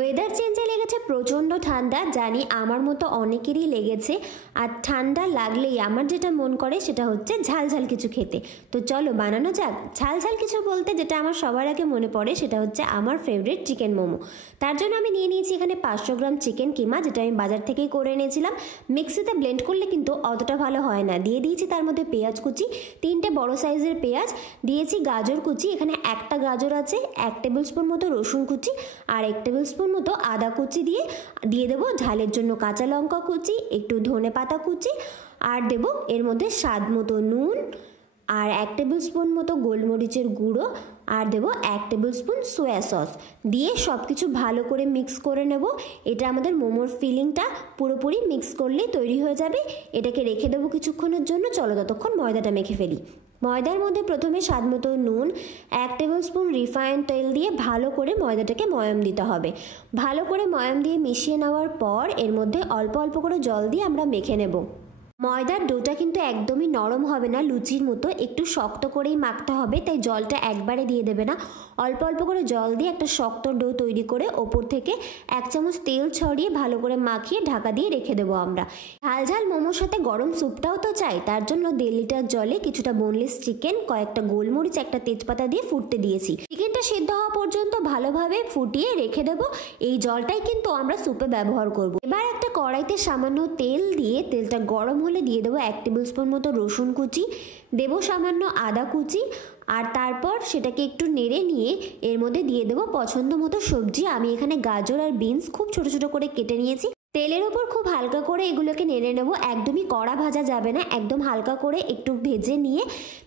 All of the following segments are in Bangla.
ওয়েদার চেঞ্জে লেগেছে প্রচণ্ড ঠান্ডা, জানি আমার মতো অনেকেরই লেগেছে। আর ঠান্ডা লাগলেই আমার যেটা মন করে সেটা হচ্ছে ঝাল ঝাল কিছু খেতে। তো চলো বানানো যাক। ঝাল ঝাল কিছু বলতে যেটা আমার সবার আগে মনে পড়ে সেটা হচ্ছে আমার ফেভারিট চিকেন মোমো। তার জন্য আমি নিয়ে নিয়েছি এখানে 500 গ্রাম চিকেন কিমা, যেটা আমি বাজার থেকেই করে এনেছিলাম। মিক্সিতে ব্লেন্ড করলে কিন্তু অতটা ভালো হয় না। দিয়ে দিয়েছি তার মধ্যে পেঁয়াজ কুচি, 3টে বড় সাইজের পেঁয়াজ, দিয়েছি গাজর কুচি, এখানে একটা গাজর আছে, 1 টেবিল স্পুন মতো রসুন কুচি, আর 1 টেবিল স্পুন মতো আদা কুচি দিয়ে দেবো ঝালের জন্য কাঁচা লঙ্কা কুচি, একটু ধনে পাতা কুচি, আর দেবো এর মধ্যে স্বাদ মতো নুন, আর 1 টেবিল স্পুন মতো গোলমরিচের গুঁড়ো, আর দেবো 1 টেবিল স্পুন সোয়া সস। দিয়ে সব কিছু ভালো করে মিক্স করে নেব। এটা আমাদের মোমোর ফিলিংটা পুরোপুরি মিক্স করলেই তৈরি হয়ে যাবে। এটাকে রেখে দেবো কিছুক্ষণের জন্য। চলো ততক্ষণ ময়দাটা মেখে ফেলি। ময়দার মধ্যে প্রথমে স্বাদ মতো নুন, 1 টেবিল স্পুন রিফাইন্ড তেল দিয়ে ভালো করে ময়দাটাকে ময়াম দিতে হবে। ভালো করে ময়াম দিয়ে মিশিয়ে নেওয়ার পর এর মধ্যে অল্প অল্প করে জল দিয়ে আমরা মেখে নেব। ময়দার ডোটা কিন্তু একদমই নরম হবে না, লুচির মতো একটু শক্ত করেই মাখতে হবে, তাই জলটা একবারে দিয়ে দেবে না। অল্প অল্প করে জল দিয়ে একটা শক্ত ডো তৈরি করে ওপর থেকে 1 চামচ তেল ছড়িয়ে ভালো করে মাখিয়ে ঢাকা দিয়ে রেখে দেবো আমরা। ঝাল ঝাল মোমোর সাথে গরম স্যুপটাও তো চাই, তার জন্য 1.5 লিটার জলে কিছুটা বোনলেস চিকেন, কয়েকটা গোলমরিচ, একটা তেজপাতা দিয়ে ফুটতে দিয়েছি। চিকেনটা সিদ্ধ হওয়া পর্যন্ত ভালোভাবে ফুটিয়ে রেখে দেবো। এই জলটাই কিন্তু আমরা স্যুপে ব্যবহার করব। এবার একটা কড়াইতে সামান্য তেল দিয়ে তেলটা গরম হলে দিয়ে দেবো 1 টেবিল স্পুন মতো রসুন কুচি, দেবো সামান্য আদা কুচি, আর তারপর সেটাকে একটু নেড়ে নিয়ে এর মধ্যে দিয়ে দেবো পছন্দ মতো সবজি। আমি এখানে গাজর আর বিনস খুব ছোট ছোট করে কেটে নিয়েছি। তেলের ওপর খুব হালকা করে এগুলোকে নেড়ে নেব, একদমই কড়া ভাজা যাবে না, একদম হালকা করে একটু ভেজে নিয়ে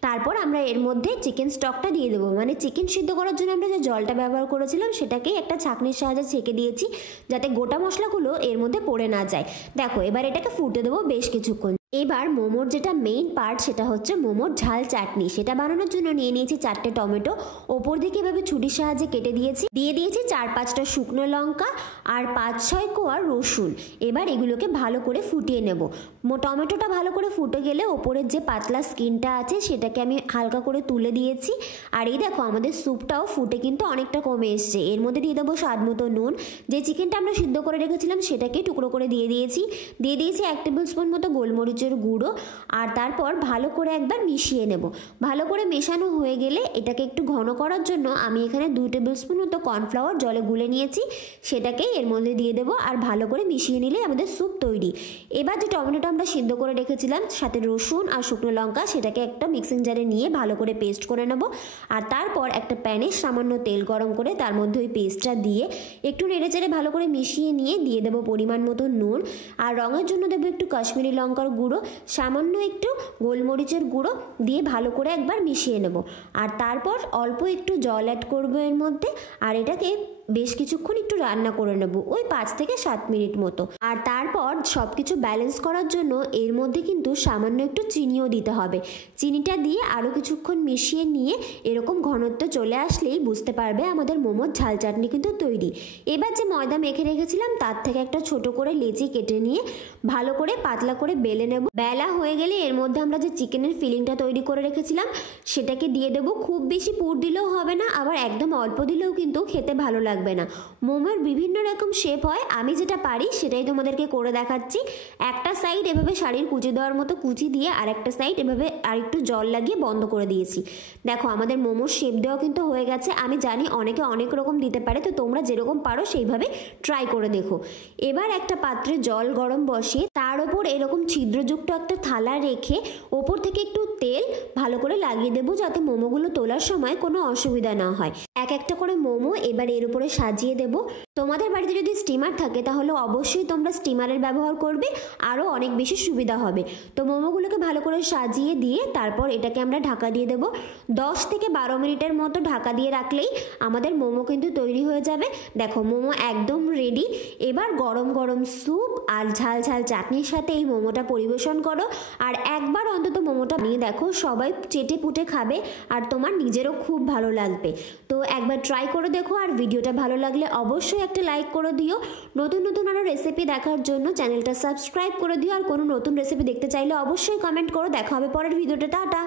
তারপর আমরা এর মধ্যে চিকেন স্টকটা দিয়ে দেবো। মানে চিকেন সিদ্ধ করার জন্য আমরা যে জলটা ব্যবহার করেছিলাম সেটাকেই একটা ছাঁকনির সাহায্যে ছেঁকে দিয়েছি, যাতে গোটা মশলাগুলো এর মধ্যে পড়ে না যায়। দেখো এবার এটাকে ফুটে দেবো বেশ কিছুক্ষণ। এবার মোমোর যেটা মেইন পার্ট সেটা হচ্ছে মোমোর ঝাল চাটনি। সেটা বানানোর জন্য নিয়ে নিয়েছি 4টে টমেটো, ওপর দিকে এভাবে ছুরির সাহায্যে কেটে দিয়েছি। দিয়ে দিয়েছি 4-5টা শুকনো লঙ্কা আর 5-6 কোয়া রসুন। এবার এগুলোকে ভালো করে ফুটিয়ে নেব। টমেটোটা ভালো করে ফুটে গেলে ওপরের যে পাতলা স্কিনটা আছে সেটাকে আমি হালকা করে তুলে দিয়েছি। আর এই দেখো আমাদের স্যুপটাও ফুটে কিন্তু অনেকটা কমে এসছে। এর মধ্যে দিয়ে দেবো স্বাদ মতো নুন। যে চিকেনটা আমরা সিদ্ধ করে রেখেছিলাম সেটাকে টুকরো করে দিয়ে দিয়েছি। 1 টেবিল স্পুন মতো গোলমরিচের গুঁড়ো, আর তারপর ভালো করে একবার মিশিয়ে নেব। ভালো করে মেশানো হয়ে গেলে এটাকে একটু ঘন করার জন্য আমি এখানে 2 টেবিল স্পুন মতো কর্নফ্লাওয়ার জলে গুলে নিয়েছি, সেটাকেই এর মধ্যে দিয়ে দেবো। আর ভালো করে মিশিয়ে নিলে আমাদের স্যুপ তৈরি। এবার যে টমেটোটা আমরা সিদ্ধ করে রেখেছিলাম সাথে রসুন আর শুকনো লঙ্কা, সেটাকে একটা মিক্সিং জারে নিয়ে ভালো করে পেস্ট করে নেব। আর তারপর একটা প্যানে সামান্য তেল গরম করে তার মধ্যে ওই পেস্টটা দিয়ে একটু নেড়ে চেড়ে ভালো করে মিশিয়ে নিয়ে দিয়ে দেবো পরিমাণ মতো নুন, আর রঙের জন্য দেবো একটু কাশ্মীরি লঙ্কার গুঁড়ো, সামান্য একটু গোলমরিচের গুঁড়ো দিয়ে ভালো করে একবার মিশিয়ে নেব। আর তারপর অল্প একটু জল অ্যাড করবো এর মধ্যে, আর এটাকে বেশ কিছুক্ষণ একটু রান্না করে নেব, ওই 5 থেকে 7 মিনিট মতো। আর তারপর সব কিছু ব্যালেন্স করার জন্য এর মধ্যে কিন্তু সামান্য একটু চিনিও দিতে হবে। চিনিটা দিয়ে আরও কিছুক্ষণ মিশিয়ে নিয়ে এরকম ঘনত্ব চলে আসলেই বুঝতে পারবে আমাদের মোমোর ঝাল চাটনি কিন্তু তৈরি। এবার যে ময়দা মেখে রেখেছিলাম তার থেকে একটা ছোট করে লেচি কেটে নিয়ে ভালো করে পাতলা করে বেলে নেব। বেলা হয়ে গেলে এর মধ্যে আমরা যে চিকেনের ফিলিংটা তৈরি করে রেখেছিলাম সেটাকে দিয়ে দেবো। খুব বেশি পুর দিলেও হবে না, আবার একদম অল্প দিলেও কিন্তু খেতে ভালো লাগবে না। মোমোর বিভিন্ন রকম শেপ হয়, আমি যেটা পারি সেটাই তোমাদেরকে করে দেখাচ্ছি। একটা সাইড এভাবে শাড়ির কুচি দেওয়ার মতো কুচি দিয়ে আর একটা সাইড এভাবে আর একটু জল লাগিয়ে বন্ধ করে দিয়েছি। দেখো আমাদের মোমোর শেপ দেওয়া কিন্তু হয়ে গেছে। আমি জানি অনেকে অনেক রকম দিতে পারে, তো তোমরা যেরকম পারো সেইভাবে ট্রাই করে দেখো। এবার একটা পাত্রে জল গরম বসিয়ে তার ওপর এরকম ছিদ্রযুক্ত একটা থালা রেখে ওপর থেকে একটু তেল ভালো করে লাগিয়ে দেবো, যাতে মোমোগুলো তোলার সময় কোনো অসুবিধা না হয়। একটা করে মোমো এবার এর উপরে সাজিয়ে দেব। তোমাদের বাড়িতে যদি স্টিমার থাকে তাহলে অবশ্যই তোমরা স্টিমারের ব্যবহার করবে, আরও অনেক বেশি সুবিধা হবে। তো মোমোগুলোকে ভালো করে সাজিয়ে দিয়ে তারপর এটাকে আমরা ঢাকা দিয়ে দেবো। 10 থেকে 12 মিনিটের মতো ঢাকা দিয়ে রাখলেই আমাদের মোমো কিন্তু তৈরি হয়ে যাবে। দেখো মোমো একদম রেডি। এবার গরম গরম স্যুপ আর ঝাল ঝাল চাটনির সাথে এই মোমোটা পরিবেশন করো। আর একবার অন্তত মোমোটা নিয়ে দেখো, সবাই চেটে পুটে খাবে আর তোমার নিজেরও খুব ভালো লাগবে। তো একবার ট্রাই করে দেখো, আর ভিডিওটা ভালো লাগলে অবশ্যই একটা লাইক করে দিও। নতুন নতুন আরও রেসিপি দেখার জন্য চ্যানেলটা সাবস্ক্রাইব করে দিও। আর কোনো নতুন রেসিপি দেখতে চাইলে অবশ্যই কমেন্ট করো। দেখা হবে পরের ভিডিওটা। টাটা।